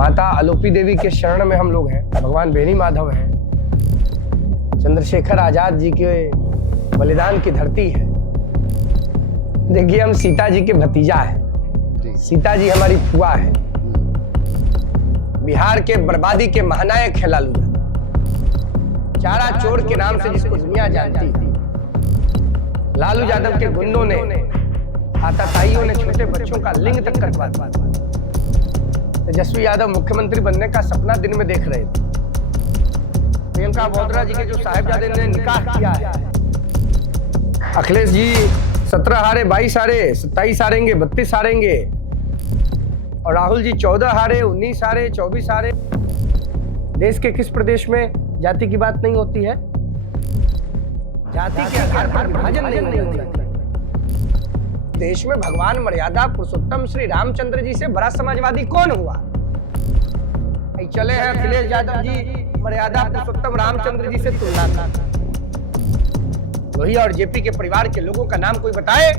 माता आलोपी देवी के शरण में हम लोग हैं। भगवान बेनी माधव हैं। चंद्रशेखर आजाद जी के बलिदान की धरती है। देखिए, हम सीता जी के भतीजा हैं। सीता जी हमारी फुआ है। बिहार के बर्बादी के महानायक है लालू यादव। चारा चोर के नाम से जिसको दुनिया जानती है। लालू यादव के गुंडों ने, आतताइयों ने छोटे बच्चों का लिंग तक कटवा दिया। तेजस्वी यादव मुख्यमंत्री बनने का सपना दिन में देख रहे थे। प्रियंका वाड्रा जी के जो साहिबजादे ने निकाह किया है। अखिलेश जी 17 हारे, 22 हारे, 27 हारेंगे, 32 हारेंगे। और राहुल जी 14 हारे, 19 हारे, 24 हारे। देश के किस प्रदेश में जाति की बात नहीं होती है? जाति के आधार पर विभाजन नहीं होना चाहिए। देश में भगवान मर्यादा पुरुषोत्तम श्री रामचंद्र जी से बड़ा समाजवादी कौन हुआ? चले हैं अखिलेश यादव जी मर्यादा पुरुषोत्तम रामचंद्र जी से तुलना करते। लोहिया और जेपी के परिवार के लोगों का नाम कोई बताए?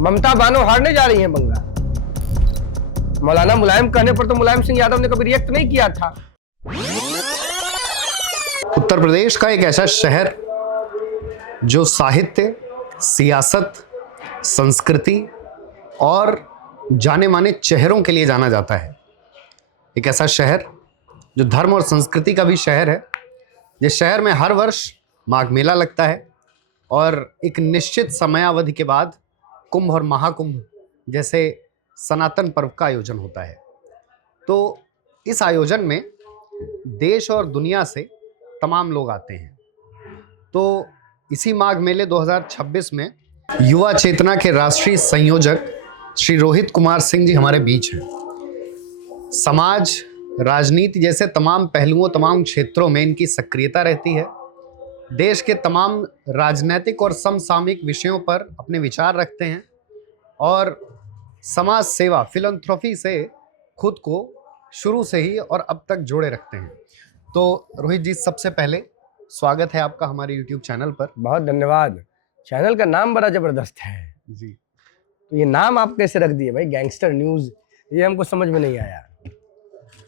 ममता बानो हारने जा रही हैं बंगाल। मौलाना मुलायम कहने पर तो मुलायम सिंह यादव ने कभी रिएक्ट नहीं किया था। उत्तर प्रदेश का एक ऐसा शहर जो साहित्य, सियासत, संस्कृति और जाने माने चेहरों के लिए जाना जाता है। एक ऐसा शहर जो धर्म और संस्कृति का भी शहर है। जिस शहर में हर वर्ष माघ मेला लगता है और एक निश्चित समयावधि के बाद कुंभ और महाकुंभ जैसे सनातन पर्व का आयोजन होता है। तो इस आयोजन में देश और दुनिया से तमाम लोग आते हैं। तो इसी माघ मेले 2026 में युवा चेतना के राष्ट्रीय संयोजक श्री रोहित कुमार सिंह जी हमारे बीच हैं। समाज, राजनीति जैसे तमाम पहलुओं, तमाम क्षेत्रों में इनकी सक्रियता रहती है। देश के तमाम राजनीतिक और समसामयिक विषयों पर अपने विचार रखते हैं और समाज सेवा, फिलैंथ्रोपी से खुद को शुरू से ही और अब तक जोड़े रखते हैं। तो रोहित जी, सबसे पहले स्वागत है आपका हमारे YouTube चैनल पर। बहुत धन्यवाद। चैनल का नाम बड़ा जबरदस्त है जी। तो ये नाम आप कैसे रख दिए भाई, गैंगस्टर न्यूज? ये हमको समझ में नहीं आया।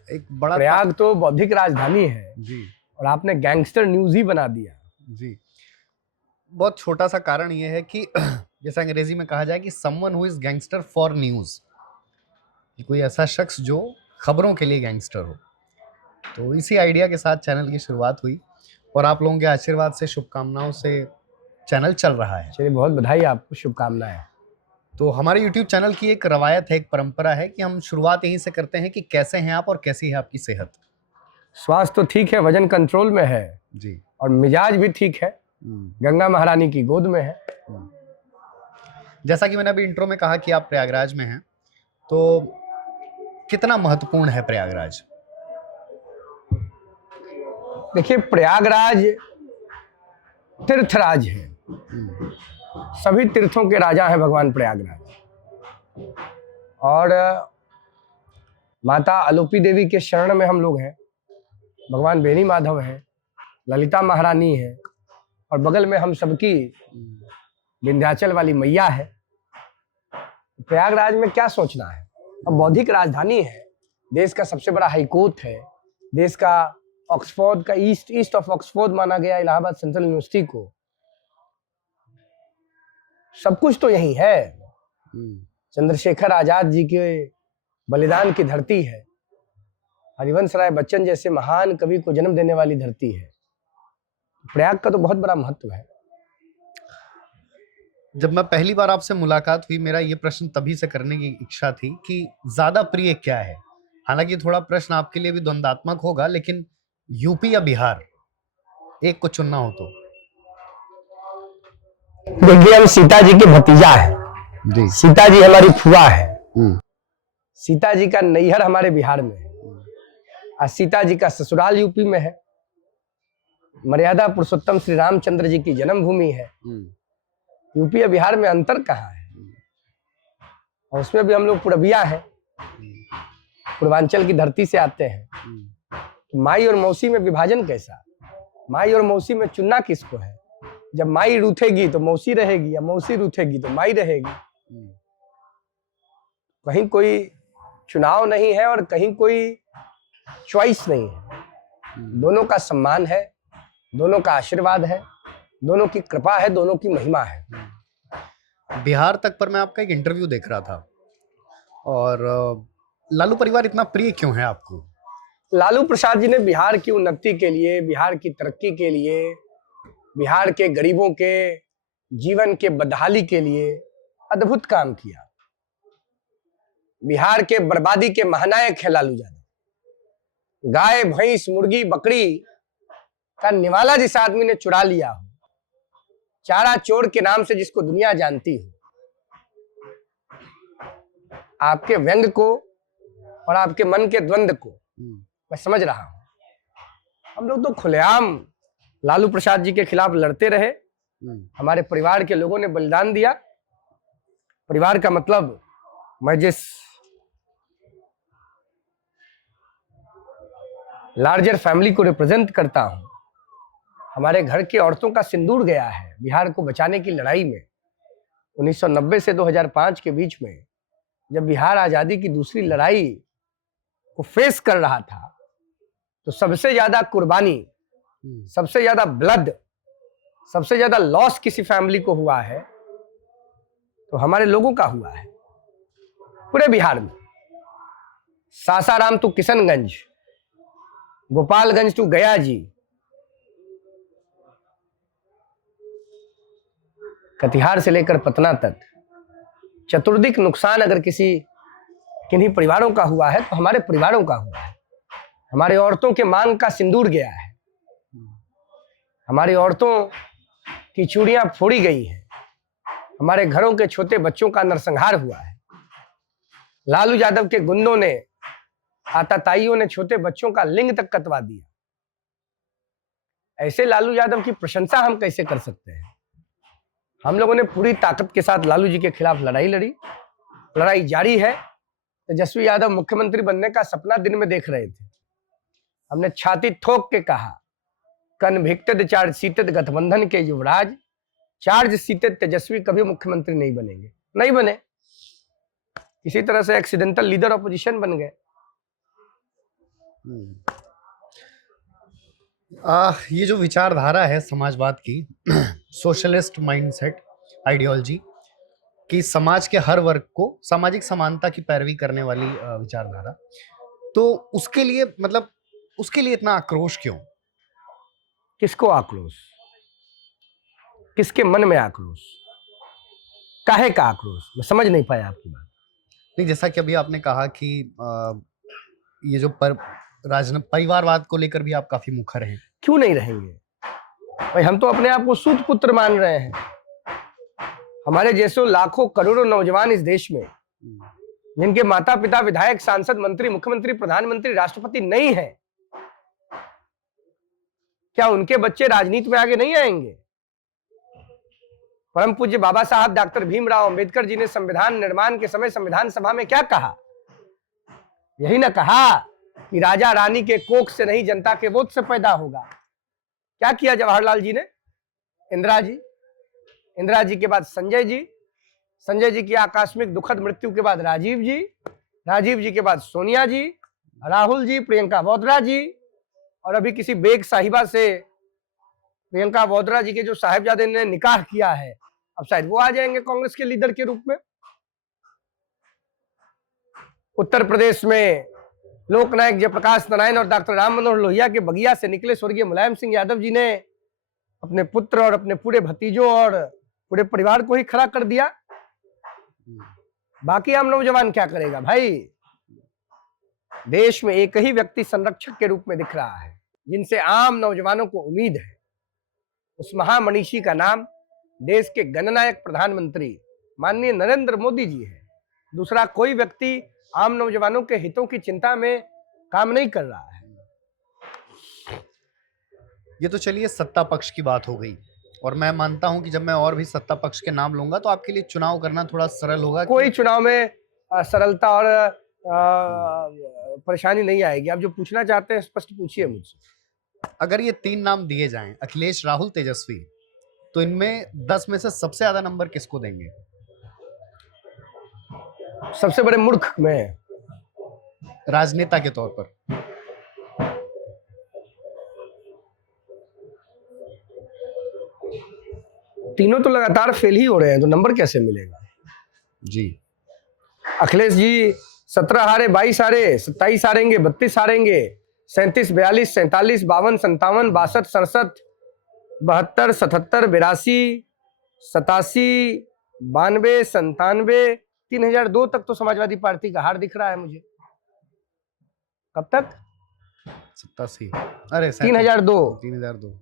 एक बड़ा प्रयाग तो बौद्धिक राजधानी है जी, और आपने गैंगस्टर न्यूज ही बना दिया। जी। बहुत छोटा सा कारण ये है कि जैसा अंग्रेजी में कहा जाए कि someone who is gangster for news, कोई ऐसा शख्स जो खबरों के लिए गैंगस्टर हो। तो इसी आइडिया के साथ चैनल की शुरुआत हुई और आप लोगों के आशीर्वाद से, शुभकामनाओं से चैनल चल रहा है। चलिए, बहुत बधाई आपको, शुभकामनाएं। तो हमारे YouTube चैनल की एक रवायत है, एक परंपरा है कि हम शुरुआत यहीं से करते हैं कि कैसे हैं आप और कैसी है आपकी सेहत? स्वास्थ्य तो ठीक है, वजन कंट्रोल में है जी, और मिजाज भी ठीक है, गंगा महारानी की गोद में है। जैसा कि मैंने अभी इंट्रो में कहा कि आप प्रयागराज में हैं, तो कितना महत्वपूर्ण है प्रयागराज? देखिए, प्रयागराज तीर्थराज है। सभी तीर्थों के राजा हैं भगवान प्रयागराज। और माता आलोपी देवी के शरण में हम लोग हैं। भगवान बेनी माधव हैं, ललिता महारानी है और बगल में हम सबकी विंध्याचल वाली मैया है। प्रयागराज में क्या सोचना है? अब बौद्धिक राजधानी है, देश का सबसे बड़ा हाईकोर्ट है, देश का ऑक्सफोर्ड का ईस्ट ऑफ ऑक्सफोर्ड माना गया इलाहाबाद सेंट्रल यूनिवर्सिटी को। सब कुछ तो यही है। चंद्रशेखर आजाद जी के बलिदान की धरती है। हरिवंश राय बच्चन जैसे महान कवि को जन्म देने वाली धरती है। प्रयाग का तो बहुत बड़ा महत्व है। जब मैं पहली बार आपसे मुलाकात हुई, मेरा ये प्रश्न तभी से करने की इच्छा थी कि ज्यादा प्रिय क्या है। हालांकि थोड़ा प्रश्न आपके लिए भी द्वंद्वात्मक होगा, लेकिन यूपी या बिहार, एक को चुनना हो तो? देखिए, हम सीता जी के भतीजा हैं जी। सीता जी हमारी फुआ है। सीता जी का नैहर हमारे बिहार में है और सीता जी का ससुराल यूपी में है। मर्यादा पुरुषोत्तम श्री रामचंद्र जी की जन्मभूमि है। यूपी और बिहार में अंतर कहाँ है? और उसमें भी हम लोग पूर्विया हैं, पूर्वांचल की धरती से आते हैं। तो माई और मौसी में विभाजन कैसा? माई और मौसी में चुनना किसको है? जब माई रूठेगी तो मौसी रहेगी, या मौसी रूठेगी तो माई रहेगी। कहीं कोई चुनाव नहीं है और कहीं कोई चॉइस नहीं है। दोनों का सम्मान है, दोनों का आशीर्वाद है, दोनों की कृपा है, दोनों की महिमा है। बिहार तक पर मैं आपका एक इंटरव्यू देख रहा था और लालू परिवार इतना प्रिय क्यों है आपको? लालू प्रसाद जी ने बिहार की उन्नति के लिए, बिहार की तरक्की के लिए, बिहार के गरीबों के जीवन के बदहाली के लिए अद्भुत काम किया। बिहार के बर्बादी के महानायक है लालू यादव। गाय, भैंस, मुर्गी, बकरी का निवाला जिस आदमी ने चुरा लिया हो, चारा चोर के नाम से जिसको दुनिया जानती हो, आपके व्यंग को और आपके मन के द्वंद को मैं समझ रहा हूं। हम लोग तो खुलेआम लालू प्रसाद जी के खिलाफ लड़ते रहे। हमारे परिवार के लोगों ने बलिदान दिया। परिवार का मतलब मैं जिस लार्जर फैमिली को रिप्रेजेंट करता हूं, हमारे घर की औरतों का सिंदूर गया है बिहार को बचाने की लड़ाई में। 1990 से 2005 के बीच में जब बिहार आजादी की दूसरी लड़ाई को फेस कर रहा था, तो सबसे ज्यादा कुर्बानी, सबसे ज्यादा ब्लड, सबसे ज्यादा लॉस किसी फैमिली को हुआ है तो हमारे लोगों का हुआ है पूरे बिहार में। सासाराम टू किशनगंज, गोपालगंज टू गया जी, कटिहार से लेकर पटना तक चतुर्दिक नुकसान अगर किन्हीं परिवारों का हुआ है तो हमारे परिवारों का हुआ है। हमारी औरतों के मांग का सिंदूर गया है, हमारी औरतों की चूड़ियां फोड़ी गई हैं, हमारे घरों के छोटे बच्चों का नरसंहार हुआ है। लालू यादव के गुंडों ने, आताताइयों ने छोटे बच्चों का लिंग तक कटवा दिया। ऐसे लालू यादव की प्रशंसा हम कैसे कर सकते हैं? हम लोगों ने पूरी ताकत के साथ लालू जी के खिलाफ लड़ाई लड़ी, लड़ाई जारी है। तेजस्वी यादव मुख्यमंत्री बनने का सपना दिन में देख रहे थे। हमने छाती ठोक के कहा, कन्विक्टेड चार्ज सीटेड गठबंधन के युवराज, चार्ज सीटेड तेजस्वी कभी मुख्यमंत्री नहीं बनेंगे। नहीं बने, इसी तरह से एक्सीडेंटल लीडर ऑपोजिशन बन गए। ये जो विचारधारा है समाजवाद की, सोशलिस्ट माइंडसेट आइडियोलॉजी कि समाज के हर वर्ग को सामाजिक समानता की पैरवी करने वाली विचारधारा, तो उसके लिए मतलब उसके लिए इतना आक्रोश क्यों? किसको आक्रोश? किसके मन में आक्रोश? काहे का आक्रोश? मैं समझ नहीं पाया आपकी बात। नहीं, जैसा कि अभी आपने कहा कि ये जो परिवारवाद को लेकर भी आप काफी मुखर हैं। क्यों नहीं रहेंगे भाई? हम तो अपने आप को सूत पुत्र मान रहे हैं। हमारे जैसे लाखों करोड़ों नौजवान इस देश में, जिनके माता पिता विधायक, सांसद, मंत्री, मुख्यमंत्री, प्रधानमंत्री, राष्ट्रपति नहीं है, क्या उनके बच्चे राजनीति में आगे नहीं आएंगे? परम पूज्य बाबा साहब डॉक्टर भीमराव अंबेडकर जी ने संविधान निर्माण के समय संविधान सभा में क्या कहा? यही ना कहा कि राजा रानी के कोख से नहीं जनता के वोट से पैदा होगा। क्या किया जवाहरलाल जी ने? इंदिरा जी के बाद संजय जी की आकस्मिक दुखद मृत्यु के बाद राजीव जी के बाद सोनिया जी, राहुल जी, प्रियंका वाड्रा जी, और अभी किसी बेग साहिबा से प्रियंका वाड्रा जी के जो साहिबजादे ने निकाह किया है, अब शायद वो आ जाएंगे कांग्रेस के लीडर के रूप में। उत्तर प्रदेश में लोकनायक जयप्रकाश नारायण और डॉक्टर राम मनोहर लोहिया के बगिया से निकले स्वर्गीय मुलायम सिंह यादव जी ने अपने पुत्र और अपने पूरे भतीजों और पूरे परिवार को ही खड़ा कर दिया। बाकी आम नौजवान क्या करेगा भाई? देश में एक ही व्यक्ति संरक्षक के रूप में दिख रहा है, जिनसे आम नौजवानों को उम्मीद है। उस महामनीषी का नाम देश के गणनायक प्रधानमंत्री माननीय नरेंद्र मोदी जी है। दूसरा कोई व्यक्ति आम नौजवानों के हितों की चिंता में काम नहीं कर रहा है। ये तो चलिए सत्ता पक्ष की बात हो गई, और मैं मानता हूं कि जब मैं और भी सत्ता पक्ष के नाम लूंगा तो आपके लिए चुनाव करना थोड़ा सरल होगा। कोई चुनाव में सरलता और परेशानी नहीं आएगी। आप जो पूछना चाहते हैं स्पष्ट पूछिए मुझसे। अगर ये 3 नाम दिए जाएं, अखिलेश, राहुल, तेजस्वी, तो इनमें 10 में से सबसे ज्यादा नंबर किसको देंगे? सबसे बड़े मूर्ख में राजनेता के तौर पर? तीनों तो लगातार फेल ही हो रहे हैं, तो नंबर कैसे मिलेगा? जी। अखिलेश जी 17 हारे, 22 हारे, 27 हारेंगे, 32 हारेंगे, 37, 42, 47, 52, 57, 62, 67, 72, 77, 82, 87, 92, 97, 3002 तक तो समाजवादी पार्टी का हार दिख रहा है मुझे। कब तक? 87, अरे 3002। 3002।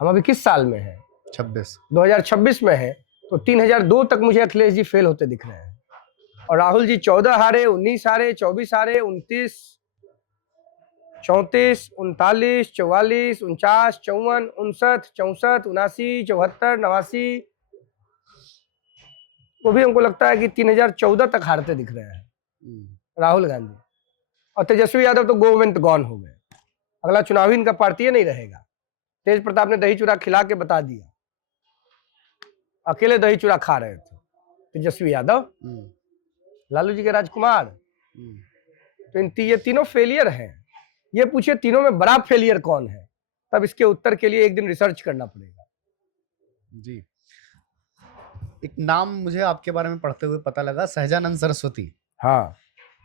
हम अभी किस साल में हैं? 26। 2026 में है, तो 3002 तक मुझे अखिलेश जी फेल होते दिख रहे हैं। और राहुल जी 14 हारे, 19 हारे, 24 हारे, 29, 34, 39, 44, 49, 54, 59, 64, 79, 74, 89, वो भी हमको लगता है कि 3014 तक हारते दिख रहे हैं राहुल गांधी। और तेजस्वी यादव तो गोविंद गॉन हो गए, अगला चुनाव ही इनका पार्टी नहीं रहेगा। तेज प्रताप ने दही चूड़ा खिला के बता दिया, अकेले दही चूड़ा खा रहे थे तेजस्वी यादव, लालू जी के राजकुमार। तो ये तीनों फेलियर हैं। ये पूछिए तीनों में बड़ा फेलियर कौन है, तब इसके उत्तर के लिए एक दिन रिसर्च करना पड़ेगा। जी। एक नाम मुझे आपके बारे में पढ़ते हुए पता लगा, सहजानंद सरस्वती। हाँ,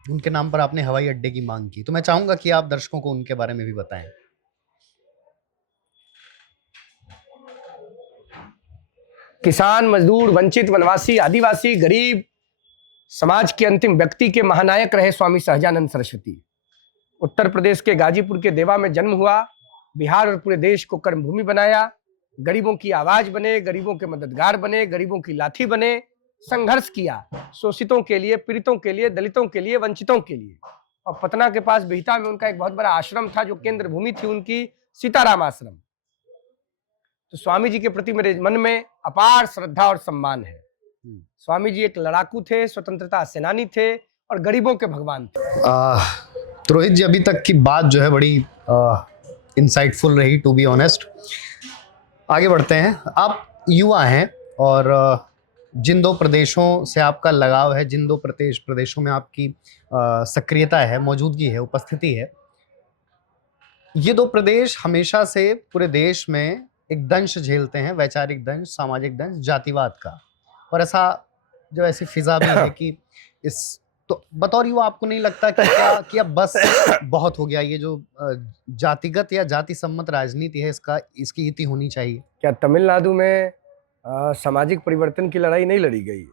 उनके नाम पर आपने हवाई अड्डे की मांग की, तो मैं चाहूंगा कि आप दर्शकों को उनके बारे में भी बताएं। किसान, मजदूर, वंचित, वनवासी, आदिवासी, गरीब समाज के अंतिम व्यक्ति के महानायक रहे स्वामी सहजानंद सरस्वती। उत्तर प्रदेश के गाजीपुर के देवा में जन्म हुआ, बिहार और पूरे देश को कर्मभूमि बनाया, गरीबों की आवाज बने, गरीबों के मददगार बने, गरीबों की लाठी बने, संघर्ष किया शोषितों के लिए, पीड़ितों के लिए, दलितों के लिए, वंचितों के लिए। और पटना के पास बिहटा में उनका एक बहुत बड़ा आश्रम था, जो केंद्र भूमि थी उनकी, सीताराम आश्रम। तो स्वामी जी के प्रति मेरे मन में अपार श्रद्धा और सम्मान है। स्वामी जी एक लड़ाकू थे, स्वतंत्रता सेनानी थे और गरीबों के भगवान थे। तो रोहित जी, अभी तक की बात जो है बड़ी इंसाइटफुल रही, टू बी ऑनेस्ट। आगे बढ़ते हैं। आप युवा हैं और जिन दो प्रदेशों से आपका लगाव है, जिन दो प्रदेशों में आपकी सक्रियता है, मौजूदगी है, उपस्थिति है, ये दो प्रदेश हमेशा से पूरे देश में एक दंश झेलते हैं, वैचारिक दंश, सामाजिक दंश, जातिवाद का। और ऐसा जो ऐसी फिजा भी है कि इस, तो बतौर युवा आपको नहीं लगता कि अब बस बहुत हो गया, ये जो जातिगत या जाति सम्मत राजनीति है, इसकी इति होनी चाहिए? क्या तमिलनाडु में सामाजिक परिवर्तन की लड़ाई नहीं लड़ी गई?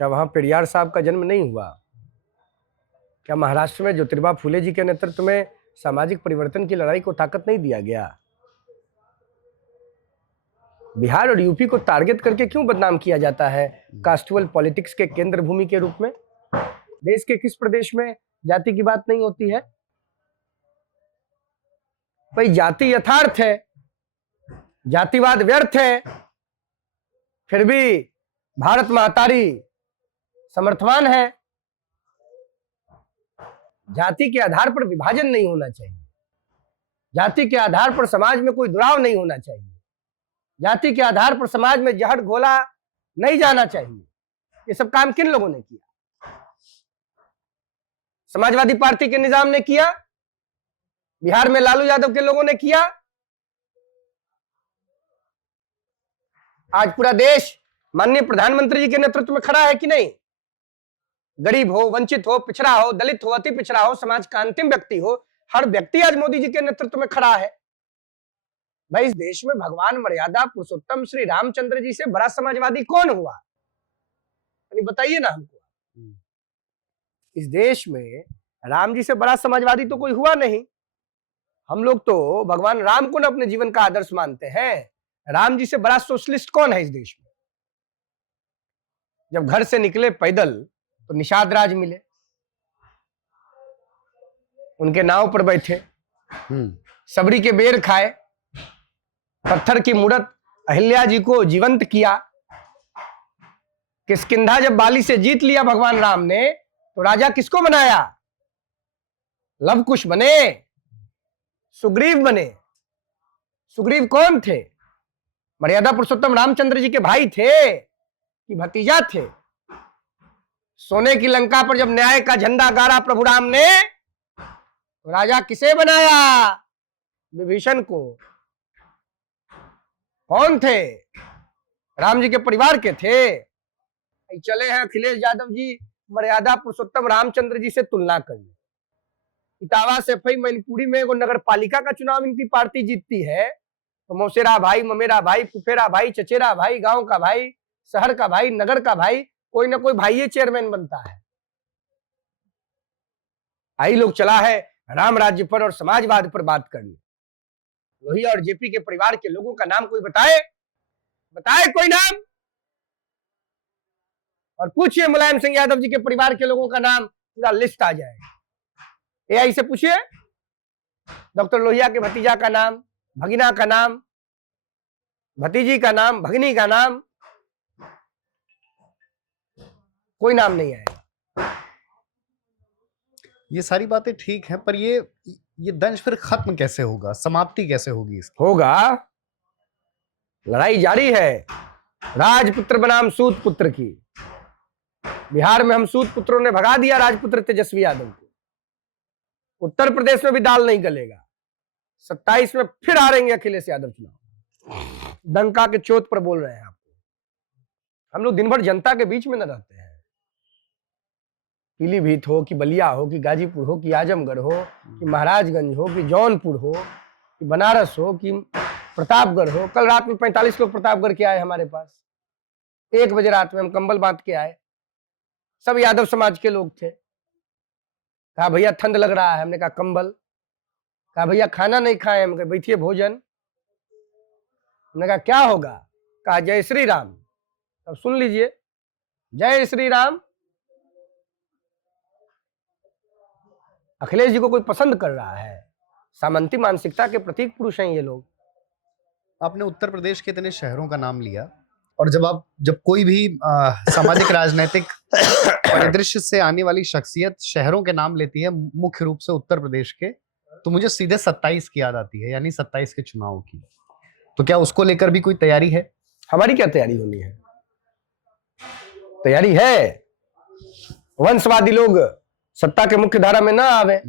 क्या वहां पेरियार साहब का जन्म नहीं हुआ? क्या महाराष्ट्र में ज्योतिबा फूले जी के नेतृत्व में सामाजिक परिवर्तन की लड़ाई को ताकत नहीं दिया गया? बिहार और यूपी को टारगेट करके क्यों बदनाम किया जाता है कास्टुअल पॉलिटिक्स के केंद्र भूमि के रूप में? देश के किस प्रदेश में जाति की बात नहीं होती है? भाई जाति यथार्थ है, जातिवाद व्यर्थ है, फिर भी भारत महतारी समर्थवान है। जाति के आधार पर विभाजन नहीं होना चाहिए, जाति के आधार पर समाज में कोई दुराव नहीं होना चाहिए, जाति के आधार पर समाज में जहर घोला नहीं जाना चाहिए। ये सब काम किन लोगों ने किया? समाजवादी पार्टी के निजाम ने किया, बिहार में लालू यादव के लोगों ने किया। आज पूरा देश माननीय प्रधानमंत्री जी के नेतृत्व में खड़ा है कि नहीं? गरीब हो, वंचित हो, पिछड़ा हो, दलित हो, अति पिछड़ा हो, समाज का अंतिम व्यक्ति हो, हर व्यक्ति आज मोदी जी के नेतृत्व में खड़ा है। भाई इस देश में भगवान मर्यादा पुरुषोत्तम श्री रामचंद्र जी से बड़ा समाजवादी कौन हुआ? बताइए ना हमको। इस देश में राम जी से बड़ा समाजवादी तो कोई हुआ नहीं। हम लोग तो भगवान राम को ना अपने जीवन का आदर्श मानते हैं। राम जी से बड़ा सोशलिस्ट कौन है इस देश में? जब घर से निकले पैदल तो निषाद राज मिले, उनके नाव पर बैठे, सबरी के बेर खाए, पत्थर की मूर्त अहिल्या जी को जीवंत किया। किष्किंधा जब बाली से जीत लिया भगवान राम ने, तो राजा किसको बनाया? लव कुश बने, सुग्रीव बने। सुग्रीव कौन थे? मर्यादा पुरुषोत्तम रामचंद्र जी के भाई थे कि भतीजा थे? सोने की लंका पर जब न्याय का झंडा गाड़ा प्रभु राम ने, तो राजा किसे बनाया? विभीषण को। कौन थे? राम जी के परिवार के थे। चले हैं अखिलेश यादव जी मर्यादा पुरुषोत्तम रामचंद्र जी से तुलना करने। इटावा से मैनपुरी में वो नगर पालिका का चुनाव इनकी पार्टी जीतती है, तो मौसेरा भाई, ममेरा भाई, फुफेरा भाई, चचेरा भाई, गांव का भाई, शहर का भाई, नगर का भाई, कोई ना कोई भाई चेयरमैन बनता है। आई लोग चला है राम राज्य पर और समाजवाद पर बात करने। लोहिया और जेपी के परिवार के लोगों का नाम कोई बताए? बताए कोई नाम? और पूछिए मुलायम सिंह यादव जी के परिवार के लोगों का नाम, पूरा लिस्ट आ जाएगा। एआई से पूछिए, डॉक्टर लोहिया के भतीजा का नाम, भगिना का नाम, भतीजी का नाम, भगनी का नाम, कोई नाम नहीं आएगा। ये सारी बातें ठीक हैं, पर ये दंश फिर खत्म कैसे होगा? समाप्ति कैसे होगी इसकी? होगा, लड़ाई जारी है। राजपुत्र बनाम सूत पुत्र की। बिहार में हम सूत पुत्रों ने भगा दिया राजपुत्र तेजस्वी यादव को। उत्तर प्रदेश में भी दाल नहीं गलेगा। 27 में फिर हारेंगे अखिलेश यादव चुनाव। डंका के चोट पर बोल रहे हैं आपको। हम लोग दिन भर जनता के बीच में न रहते हैं। पीलीभीत हो कि बलिया हो कि गाजीपुर हो कि आजमगढ़ हो कि महाराजगंज हो कि जौनपुर हो कि बनारस हो कि प्रतापगढ़ हो। कल रात में 45 लोग प्रतापगढ़ के आए हमारे पास। 1 बजे रात में हम कंबल बांध के आए। सब यादव समाज के लोग थे। कहा भैया ठंड लग रहा है, हमने कहा कंबल। कहा भैया खाना नहीं खाए, हम कहा बैठिए भोजन। हमने कहा क्या होगा? कहा जय श्री राम। अब सुन लीजिए, जय श्री राम। अखिलेश जी को कोई पसंद कर रहा है। सामंती मानसिकता के प्रतीक पुरुष हैं ये लोग। आपने उत्तर प्रदेश के इतने शहरों का नाम लिया, और जब कोई भी सामाजिक राजनीतिक परिदृश्य से आने वाली शख्सियत शहरों के नाम लेती है, मुख्य रूप से उत्तर प्रदेश के, तो मुझे सीधे 27 की याद आती है, यानी 27 के चुनाव की। तो क्या उसको लेकर भी कोई तैयारी है? हमारी क्या तैयारी होनी है? तैयारी है। वंशवादी लोग सत्ता के मुख्य धारा में ना आवे।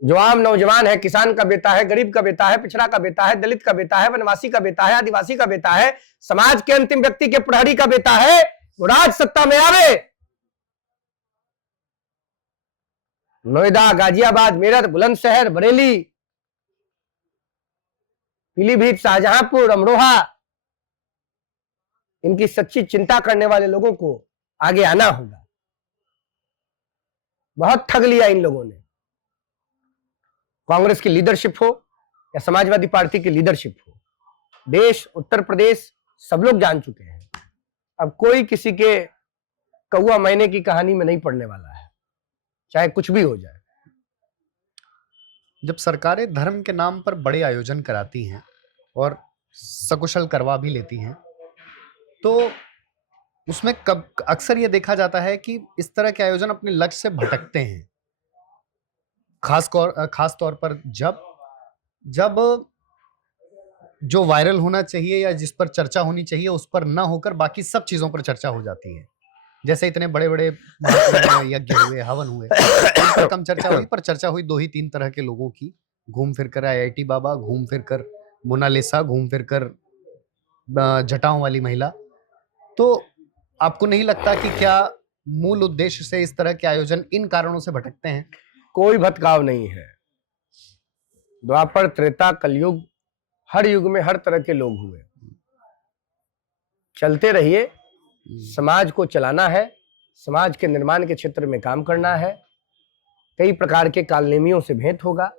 जो आम नौजवान है, किसान का बेटा है, गरीब का बेटा है, पिछड़ा का बेटा है, दलित का बेटा है, वनवासी का बेटा है, आदिवासी का बेटा है, समाज के अंतिम व्यक्ति के प्रहरी का बेटा है, वो राज सत्ता में आवे। नोएडा, गाजियाबाद, मेरठ, बुलंदशहर, बरेली, पीलीभीत, शाहजहांपुर, अमरोहा, इनकी सच्ची चिंता करने वाले लोगों को आगे आना होगा। बहुत ठग लिया इन लोगों ने। कांग्रेस की लीडरशिप हो या समाजवादी पार्टी की लीडरशिप हो, देश, उत्तर प्रदेश, सब लोग जान चुके हैं। अब कोई किसी के कौआ मैने की कहानी में नहीं पड़ने वाला है, चाहे कुछ भी हो जाए। जब सरकारें धर्म के नाम पर बड़े आयोजन कराती हैं और सकुशल करवा भी लेती हैं, तो उसमें अक्सर ये देखा जाता है कि इस तरह के आयोजन अपने लक्ष्य से भटकते हैं। खास तौर पर जब जो वायरल होना चाहिए या जिस पर चर्चा होनी चाहिए उस पर ना होकर बाकी सब चीजों पर चर्चा हो जाती है। जैसे इतने बड़े बड़े यज्ञ हुए, हवन हुए, उन पर कम चर्चा हुई, पर चर्चा हुई 2 ही 3 तरह के लोगों की। घूम फिर कर IIT बाबा, घूम फिर कर मोनालिसा, घूम फिर कर जटाओं वाली महिला। तो आपको नहीं लगता कि क्या मूल उद्देश्य से इस तरह के आयोजन इन कारणों से भटकते हैं? कोई भटकाव नहीं है। द्वापर, त्रेता, कलयुग, हर युग में हर तरह के लोग हुए। चलते रहिए। समाज को चलाना है, समाज के निर्माण के क्षेत्र में काम करना है। कई प्रकार के कालनेमियों से भेंट होगा,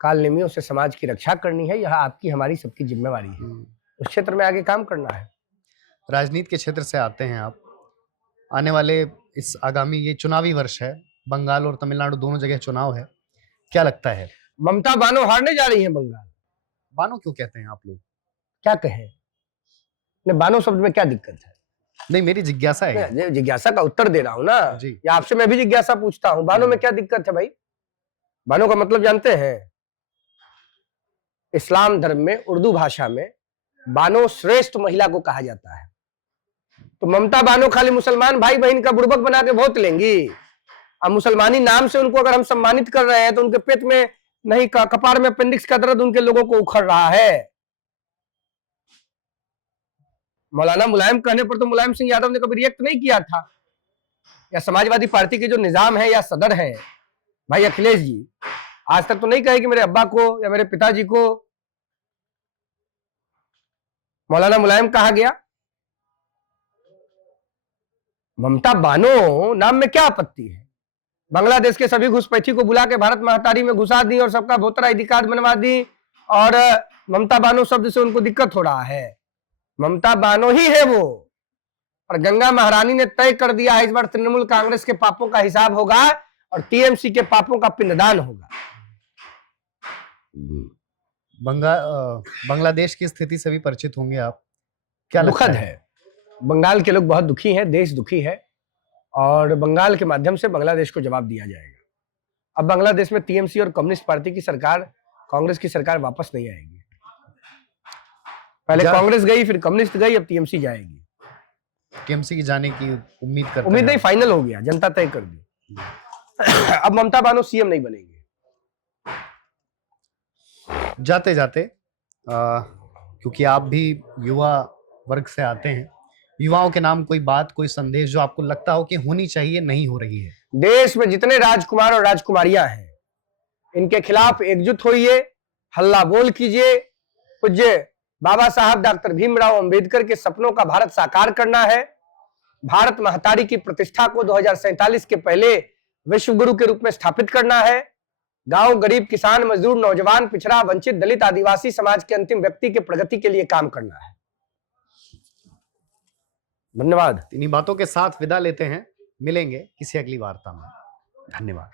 कालनेमियों से समाज की रक्षा करनी है। यह आपकी हमारी सबकी जिम्मेवारी है। उस क्षेत्र में आगे काम करना है। राजनीति के क्षेत्र से आते हैं आप। आने वाले इस आगामी ये चुनावी वर्ष है, बंगाल और तमिलनाडु दोनों जगह चुनाव है, क्या लगता है? ममता बानो हारने जा रही है बंगाल। बानो क्यों कहते हैं आप लोग? क्या कहें? बानो शब्द में क्या दिक्कत है? नहीं, मेरी जिज्ञासा है। जिज्ञासा का उत्तर दे रहा हूं ना जी। या आपसे मैं भी जिज्ञासा पूछता हूं, बानो में क्या दिक्कत है भाई? बानो का मतलब जानते हैं? इस्लाम धर्म में, उर्दू भाषा में बानो श्रेष्ठ महिला को कहा जाता है। तो ममता बानो खाली मुसलमान भाई बहन का बुड़बक बना के वोट लेंगी। अब मुसलमानी नाम से उनको अगर हम सम्मानित कर रहे हैं तो उनके पेट में नहीं, कपार में अपेंडिक्स का दर्द उनके लोगों को उखड़ रहा है। मौलाना मुलायम कहने पर तो मुलायम सिंह यादव ने कभी रिएक्ट नहीं किया था, या समाजवादी पार्टी के जो निजाम है या सदर है भाई अखिलेश जी, आज तक तो नहीं कहे कि मेरे अब्बा को या मेरे पिताजी को मौलाना मुलायम कहा गया। ममता बानो नाम में क्या आपत्ति है? बांग्लादेश के सभी घुसपैठी को बुला के भारत महतारी में घुसा दी और सबका वोटर आईडी कार्ड बनवा दी, और ममता बानो शब्द से उनको दिक्कत हो रहा है। ममता बानो ही है वो, और गंगा महारानी ने तय कर दिया है इस बार तृणमूल कांग्रेस के पापों का हिसाब होगा और टीएमसी के पापों का पिंडदान होगा। बांग्लादेश की स्थिति से भी परिचित होंगे आप, क्या लगता दुखद है? बंगाल के लोग बहुत दुखी हैं, देश दुखी है, और बंगाल के माध्यम से बांग्लादेश को जवाब दिया जाएगा। अब बांग्लादेश में टीएमसी और कम्युनिस्ट पार्टी की सरकार, कांग्रेस की सरकार वापस नहीं आएगी। पहले कांग्रेस गई, फिर कम्युनिस्ट गई, अब टीएमसी जाएगी। टीएमसी की जाने की उम्मीद करते हैं? उम्मीद नहीं, फाइनल हो गया, जनता तय कर दी। अब ममता बानो सीएम नहीं बनेंगे। जाते जाते क्योंकि आप भी युवा वर्ग से आते हैं, युवाओं के नाम कोई बात, कोई संदेश जो आपको लगता हो कि होनी चाहिए, नहीं हो रही है? देश में जितने राजकुमार और राजकुमारियां हैं, इनके खिलाफ एकजुट होइए, हल्ला बोल कीजिए। पूज्य बाबा साहब डॉक्टर भीमराव अंबेडकर के सपनों का भारत साकार करना है। भारत महतारी की प्रतिष्ठा को 2047 के पहले विश्व गुरु के रूप में स्थापित करना है। गांव, गरीब, किसान, मजदूर, नौजवान, पिछड़ा, वंचित, दलित, आदिवासी समाज के अंतिम व्यक्ति के प्रगति के लिए काम करना है। धन्यवाद। इन्हीं बातों के साथ विदा लेते हैं, मिलेंगे किसी अगली वार्ता में। धन्यवाद।